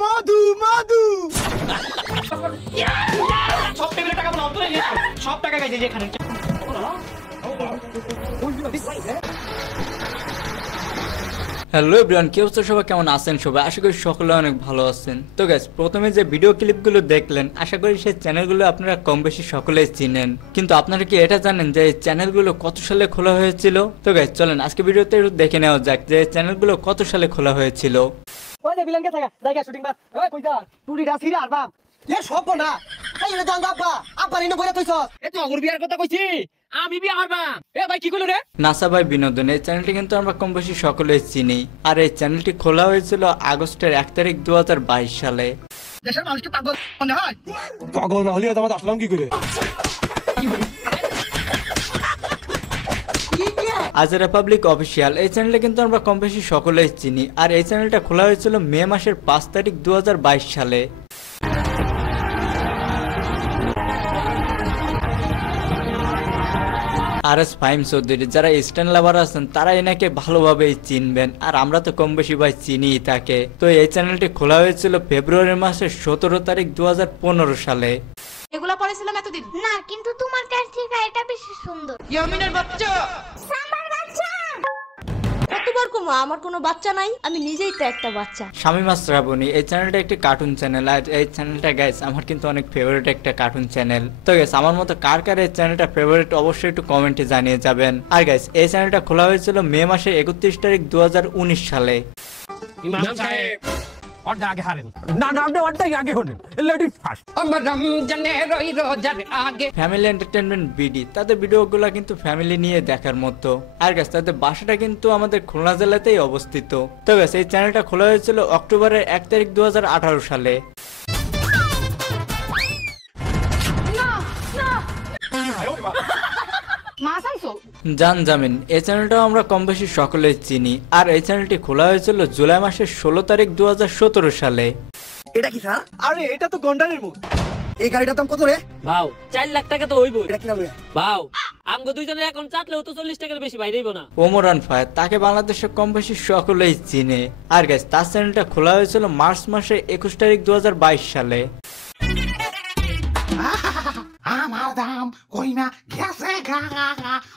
মধু মধু সব টেবিলে টাকা বলা অন্তরে সব টাকা গাইছে যেখানে হ্যালো এভরিওয়ান, কি অবস্থা? সবাই কেমন আছেন? সবাই আশা করি সকলে অনেক ভালো আছেন। তো গাইস, প্রথমে যে ভিডিও ক্লিপগুলো দেখলেন, আশা করি সেই চ্যানেলগুলো আপনারা কম বেশি সকলেই চিনেন। কিন্তু আপনারা কি এটা জানেন যে এই চ্যানেলগুলো কত সালে খোলা হয়েছিল? তো গাইস চলেন আজকে ভিডিওতে একটু দেখে নেওয়া যাক যে চ্যানেলগুলো কত সালে খোলা হয়েছিল। ওই যে বিলাঙ্কে থাকা জায়গা শুটিং বাস ওই কইতা টুরিটা সিরা আর বাপ এ সব না এই না জান বাবা আব্বার ইনো বইরা কইছস এ তো অগর বিয়ার কথা কইছি আমি বিয়া করবা এ ভাই কি কইলো রে নাসা ভাই বিনোদন, এই চ্যানেলটি কিন্তু আমরা কম বেশি সকলেই চিনি। আর এই চ্যানেলটি খোলা হয়েছিল আগস্টের 1 তারিখ 2022 সালে। দেশের মানুষকে পাগল মনে হয় পাগল না হলে তোমার আসলাম কি করে আজ রিপাবলিক অফিসিয়াল, এই চ্যানেলটা কিন্তু আমরা কম বেশি সকলেই চিনি। আর এই চ্যানেলটা খোলা হয়েছিল মে মাসের 5 তারিখ 2022 সালে। RS ফাহিম চৌধুরী, যারা স্ট্যান্ড লাভার আছেন তারা এনাকে ভালোভাবেই চিনবেন, আর আমরা তো কম বেশি ভাই চিনিই তাকে। তো এই চ্যানেলটি খোলা হয়েছিল ফেব্রুয়ারি মাসের 17 তারিখ 2015 সালে। এগুলা পড়েছিলাম এতদিন না, কিন্তু তোমার কাছ থেকে এটা বেশি সুন্দর। ইয়ামিনের বাচ্চা সাম্বার বাচ্চা কতবার কমা, আমার কোনো বাচ্চা নাই, আমি নিজেই তো একটা বাচ্চা। শামিমা শ্রাবণী, এই চ্যানেলটা একটি কার্টুন চ্যানেল। আর এই চ্যানেলটা গাইস আমার কিন্তু অনেক ফেভারিট একটা কার্টুন চ্যানেল। তো গাইস আমার মতো কার কার এই চ্যানেলটা ফেভারিট অবশ্যই একটু কমেন্টে জানিয়ে যাবেন। আর গাইস এই চ্যানেলটা খোলা হয়েছিল মে মাসের 31 তারিখ 2019 সালে। ইমাম সাহেব অর্ধ আগে হারেন না না আপনি অর্ধেক আগে হলেন লেডিস ফার্স্ট আমার রমজানের ওই রোজার আগে ফ্যামিলি এন্টারটেইনমেন্ট বিডি, তাদের ভিডিওগুলো কিন্তু ফ্যামিলি নিয়ে দেখার মতো। আর গাইস তাদের বাসাটা কিন্তু আমাদের খুলনা জেলাতেই অবস্থিত। তো গাইস এই চ্যানেলটা খোলা হয়েছিল অক্টোবরের 1 তারিখ 2018 সালে। জান জামিন, এই চ্যানেলটাও আমরা কম বেশি সকলেই চিনি। আর এই চ্যানেলটি খোলা হয়েছিল জুলাই মাসের 16 তারিখ 2017 সালে। এটা কি স্যার আরে এটা তো গন্ডারের মুখ এই গাড়িটার দাম কত রে ভাও 4 লাখ টাকা তো হইবই। এটা কি নাম রে ভাও আমগো দুইজনের এখন চাটলেও তো 40 টাকার বেশি বাইরেইব না। ওমরান ফায়ার, তাকে বাংলাদেশে কম বেশি সকলেই চিনে। আর গাইস তার চ্যানেলটা খোলা হয়েছিল মার্চ মাসের 21 তারিখ 2022 সালে। আমার দাম কই না গেছে গা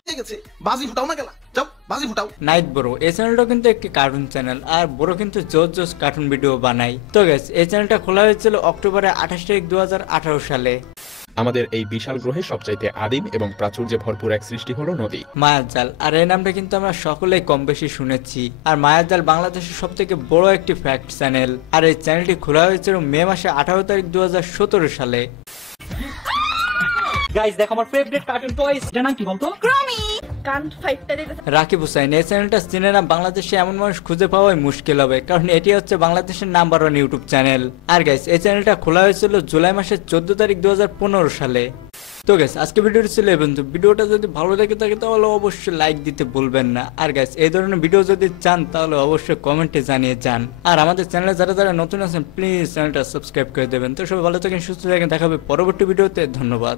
ঠিক আছে বাজি ফুটাও না গেলা যাও বাজি ফুটাও। নাইট ব্রো, এই চ্যানেলটাও কিন্তু একটি কার্টুন চ্যানেল। আর ব্রো কিন্তু জোস কার্টুন ভিডিও বানায়। তো গাইস এই চ্যানেলটা খোলা হয়েছিল অক্টোবরের 28 তারিখ 2018 সালে। আমাদের এই বিশাল গ্রহে সবচাইতে আদিম এবং প্রাচুর্যে ভরপুর এক সৃষ্টি হলো নদী, মায়াজাল। আর এই নামটা কিন্তু আমরা সকলেই কম বেশি শুনেছি। আর মায়াজাল বাংলাদেশের সব থেকে বড় একটি ফ্যাক্ট চ্যানেল। আর এই চ্যানেলটি খোলা হয়েছিল মে মাসে 18 তারিখ 2017 সালে। গাইস দেখো আমার ফেভারিট কার্টুন টয়স এর নাম কি বলতো রাকিব হুসাইন, এই চ্যানেলটা চিনে না বাংলাদেশে এমন মানুষ খুঁজে পাওয়াই মুশকিল হবে, কারণ এটি হচ্ছে বাংলাদেশের নাম্বার 1 ইউটিউব চ্যানেল। আর গাইস এই চ্যানেলটা খোলা হয়েছিল জুলাই মাসের 14 তারিখ 2015 সালে। তো গাইস আজকে ভিডিওটি ছিল এই পর্যন্ত। ভিডিওটা যদি ভালো লেগে থাকে তাহলে অবশ্যই লাইক দিতে ভুলবেন না। আর গাইস এই ধরনের ভিডিও যদি চান তাহলে অবশ্যই কমেন্টে জানিয়ে যান। আর আমাদের চ্যানেলে যারা যারা নতুন আছেন প্লিজ চ্যানেলটা সাবস্ক্রাইব করে দেবেন। তো সবাই ভালো থাকেন, সুস্থ থাকেন, দেখা হবে পরবর্তী ভিডিওতে। ধন্যবাদ।